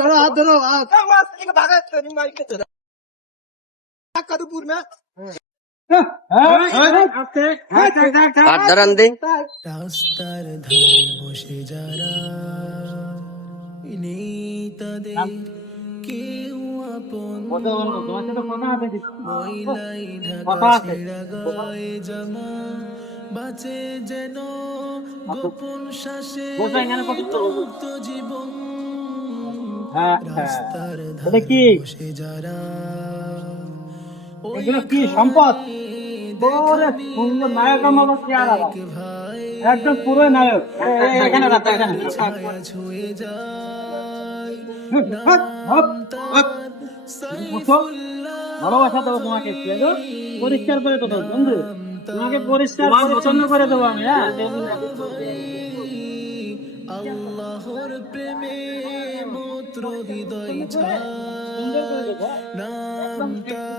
ধরো হাত ধরো হাত হাত ধরান দে। রাস্তার ধারে বসে যারা নেই তাদের কেউ আপন, ময়লাই ঢাকা ছেঁড়া গায়ে জামা, বাঁচে যেন গোপন শ্বাসে মুক্ত জীবন। রাস্তার ধারে বসে যারা এগুলো কি সম্পদ? সুন্দর নায়ক আমার চেহারা, একদম পুরো নায়ক। এখানে রাখো, এখানে ছায়া ছুঁয়ে যায় ভালোবাসা দেবো তোমাকে, পরিষ্কার করে দেবো বন্ধু, তোমাকে পরিষ্কার পরিচ্ছন্ন করে দেবো আমি। হ্যাঁ, আল্লাহর প্রেমে মূত্র হৃদয় ছায়, নাম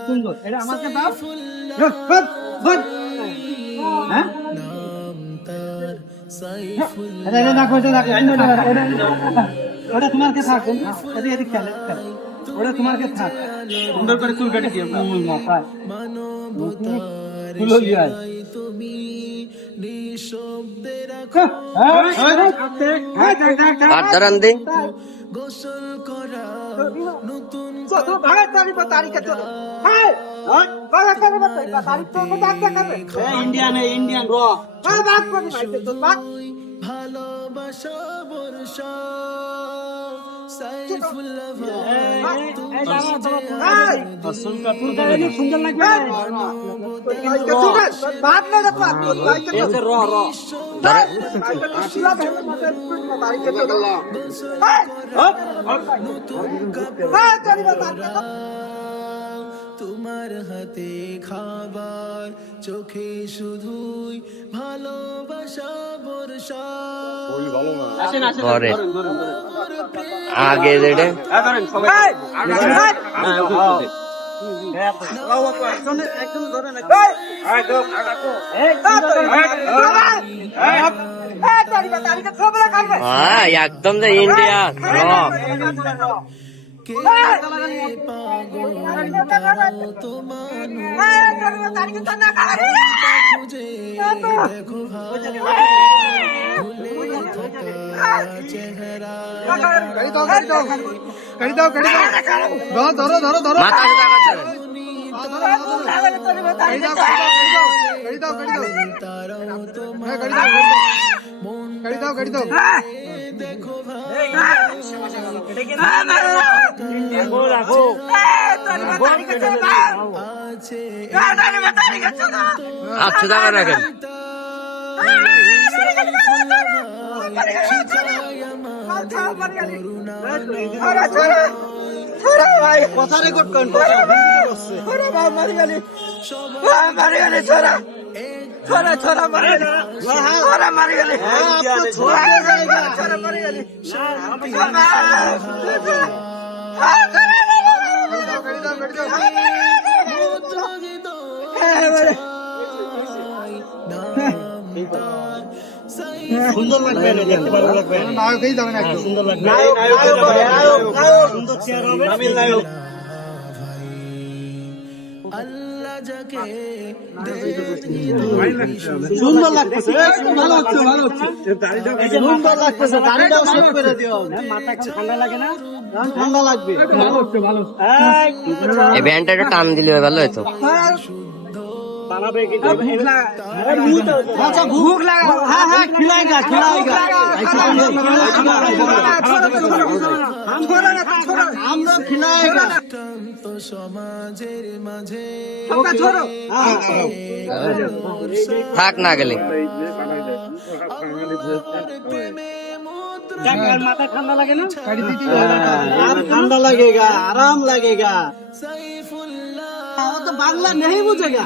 সুন্দর, এটা আমাকে দাও। হ্যাঁ, নাম তার সাইফুল্লাহ। এটা দেখো, এটা দেখো, ওটা তোমার কে থাক, এদিকে খেলে, ওটা তোমার কে থাক। সুন্দর করে চুল কাটি দিও, মানবতার ফুল লিয়ায় তুমি নিঃশব্দে হাত ধরান দে। গোসল করা নতুন ইন্ডিয়ান, ইন্ডিয়ান র ভালোবাসা বর্ষা সাইফুল্লাহ ভাই, তুমি যে সুন্দর লাগবে। তোমার হাতে খাবার, চোখে শুধুই ভালোবাসা বর্ষা। ঘরে আগে যেটা একদম যে ইন্ডিয়া কে পাগল তোমার খুঁজে দেখো ভুলে থাকা চেহারা। ধরো ধরো ধরো, মাথা তারাও তোমার গাড়ি দাও। দেখো রাখো, আছে আচ্ছা দাঁড়া রাখেন। কথা রেকর্ড করেন, সুন্দর লাগবে, দেখতে ভালো লাগবে। নায়কই যাবেন, একদম সুন্দর লাগবে। সুন্দর চেহারা হবে, তামিল নায়ক। আল্লাহ যাকে সুন্দর লাগতেছে, ভালো হচ্ছে, ভালো হচ্ছে, সুন্দর লাগতেছে। দাড়িটাও শেভ করে দিও, মাথা ঠান্ডা লাগে না? ঠান্ডা লাগবে, ভালো হচ্ছে, ভালো হচ্ছে। এই ব্যান্ডটা একটু টান দিলে ভালো হতো। আচ্ছা, ভুক লাগা, হ্যাঁ হ্যাঁ, খিলাएगा, আমরা খিলাएगा। তো সমাজের মাঝে থাক না গেলে माथा ठंडा लगे ना, ठंडा लगेगा, आराम लगेगा। वो तो बांग्ला नहीं बुझेगा।